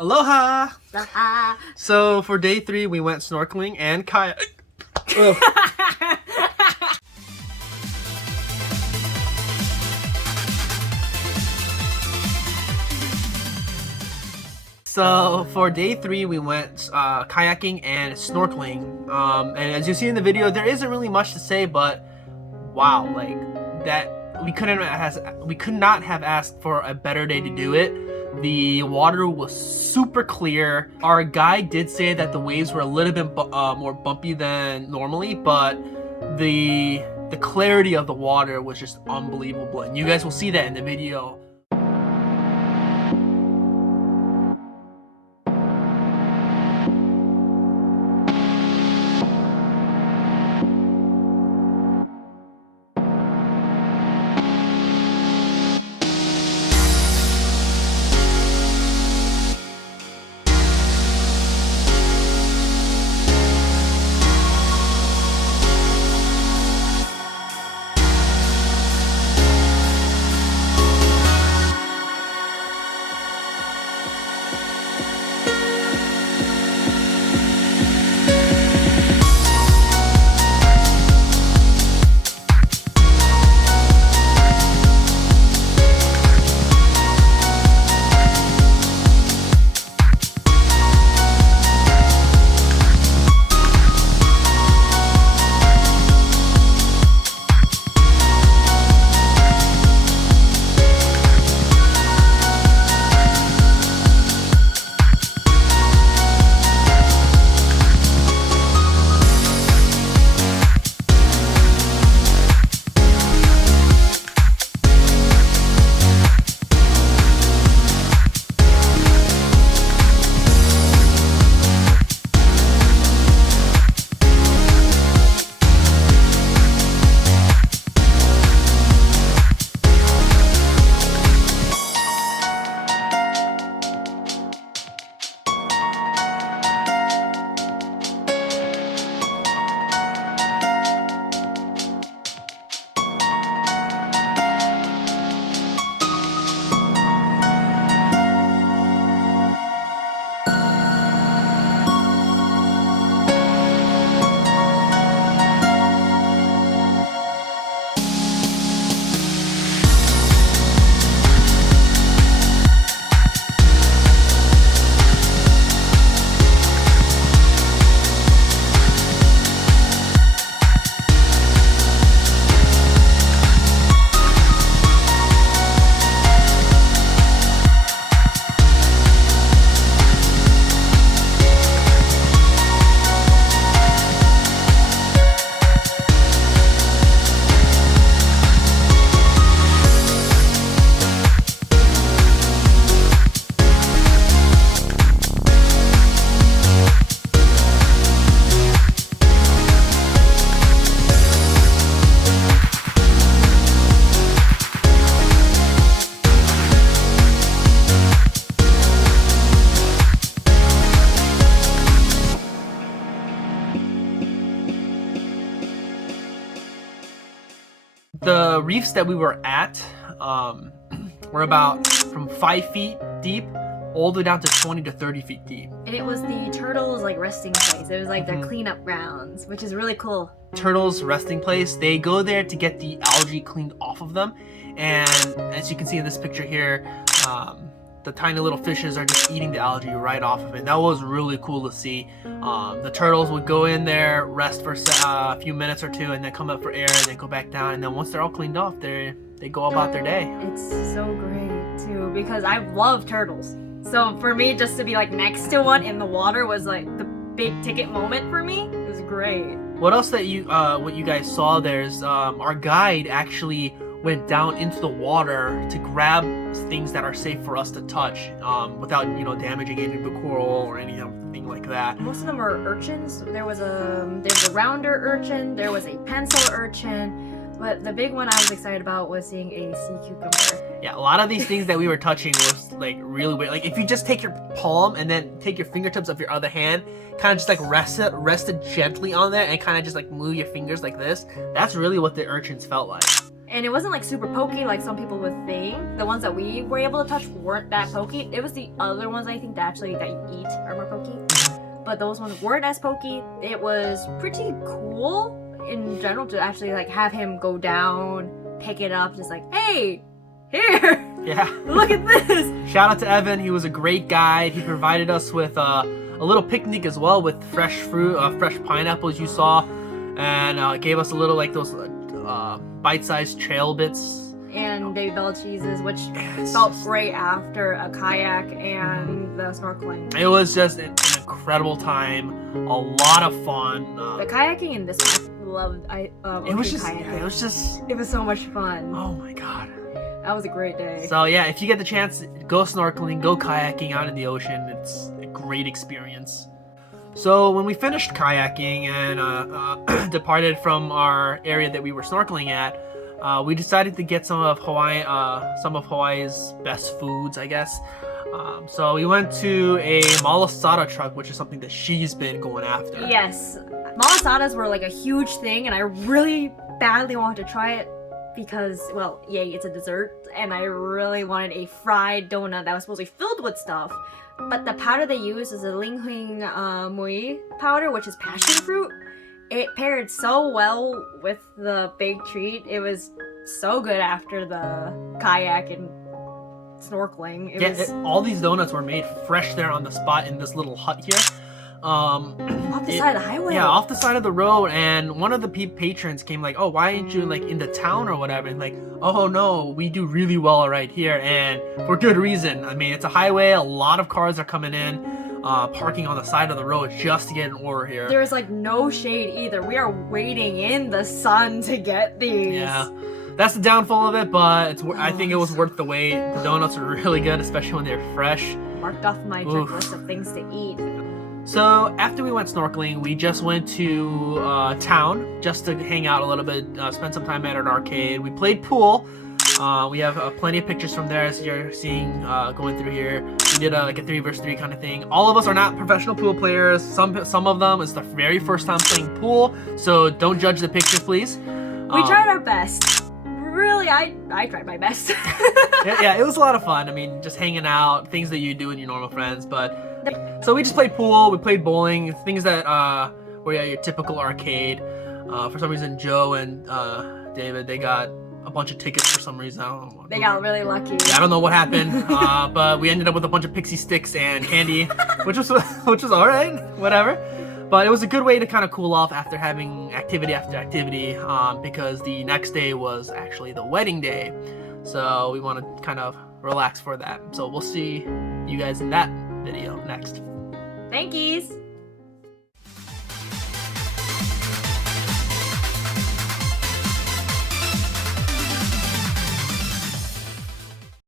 Aloha! Aloha. So for day 3, we went snorkeling and kayak. So for day 3, we went kayaking and snorkeling. And as you see in the video, there isn't really much to say, but wow, like that we could not have asked for a better day to do it. The water was super clear. Our guide did say that the waves were a little bit more bumpy than normally, but the clarity of the water was just unbelievable, and you guys will see that in the video. The reefs that we were at were about from 5 feet deep all the way down to 20 to 30 feet deep. And it was the turtles' like resting place. It was like their cleanup grounds, which is really cool. Turtles' resting place. They go there to get the algae cleaned off of them, and as you can see in this picture here, the tiny little fishes are just eating the algae right off of it. That was really cool to see. The turtles would go in there, rest for a few minutes or two, and then come up for air, and then go back down. And then once they're all cleaned off, they go about their day. It's so great too because I love turtles. So for me, just to be like next to one in the water was like the big ticket moment for me. It was great. What else that what you guys saw there is our guide actually went down into the water to grab things that are safe for us to touch without, damaging any of the coral or anything like that. Most of them are urchins. There was a rounder urchin, there was a pencil urchin, but the big one I was excited about was seeing a sea cucumber. Yeah, a lot of these things that we were touching was like really weird. Like if you just take your palm and then take your fingertips of your other hand, kind of just like rest it gently on there and kind of just like move your fingers like this, that's really what the urchins felt like. And it wasn't like super pokey like some people would think. The ones that we were able to touch weren't that pokey. It was the other ones I think that you eat are more pokey. But those ones weren't as pokey. It was pretty cool in general to actually like have him go down, pick it up, just like, hey, here, Yeah. look at this. Shout out to Evan. He was a great guide. He provided us with a little picnic as well with fresh fruit, fresh pineapples you saw, and gave us a little like those bite-sized trail bits. And baby bell cheeses, which felt great after a kayak and the snorkeling. It was just an incredible time, a lot of fun. The kayaking in this one, I loved. It was just, kayaking. it was just, It was so much fun. oh my god. That was a great day. So yeah, if you get the chance, go snorkeling, go kayaking out in the ocean. It's a great experience. So when we finished kayaking and departed from our area that we were snorkeling at, we decided to get some of Hawaii's best foods, I guess. So we went to a malasada truck, which is something that she's been going after. Yes, malasadas were like a huge thing, and I really badly wanted to try it because, well, yay, it's a dessert, and I really wanted a fried donut that was supposed to be filled with stuff. But the powder they use is a linghing mui powder, which is passion fruit. It paired so well with the big treat. It was so good after the kayak and snorkeling. It was all these donuts were made fresh there on the spot in this little hut here. off the side of the highway. Yeah, off the side of the road, and one of the patrons came like, oh, why aren't you like in the town or whatever? And like, oh no, we do really well right here, and for good reason. I mean, it's a highway, a lot of cars are coming in, parking on the side of the road just to get an order here. There's like no shade either. We are waiting in the sun to get these. Yeah, that's the downfall of it, but it's, I think it was worth the wait. The donuts are really good, especially when they're fresh. Marked off my checklist of things to eat. So after we went snorkeling, we just went to town just to hang out a little bit, spend some time at an arcade. We played pool. We have plenty of pictures from there as you're seeing going through here. We did like a 3vs3 kind of thing. All of us are not professional pool players. Some of them is the very first time playing pool, so don't judge the pictures, please. We tried our best. Really, I tried my best. yeah, it was a lot of fun. I mean, just hanging out, things that you do with your normal friends, but... So we just played pool, we played bowling, things that were your typical arcade. For some reason, Joe and David, they got a bunch of tickets for some reason. I don't know. They got really lucky. Yeah, I don't know what happened, but we ended up with a bunch of pixie sticks and candy, which was all right, whatever. But it was a good way to kind of cool off after having activity after activity, because the next day was actually the wedding day. So we want to kind of relax for that. So we'll see you guys in that video next. Thankies!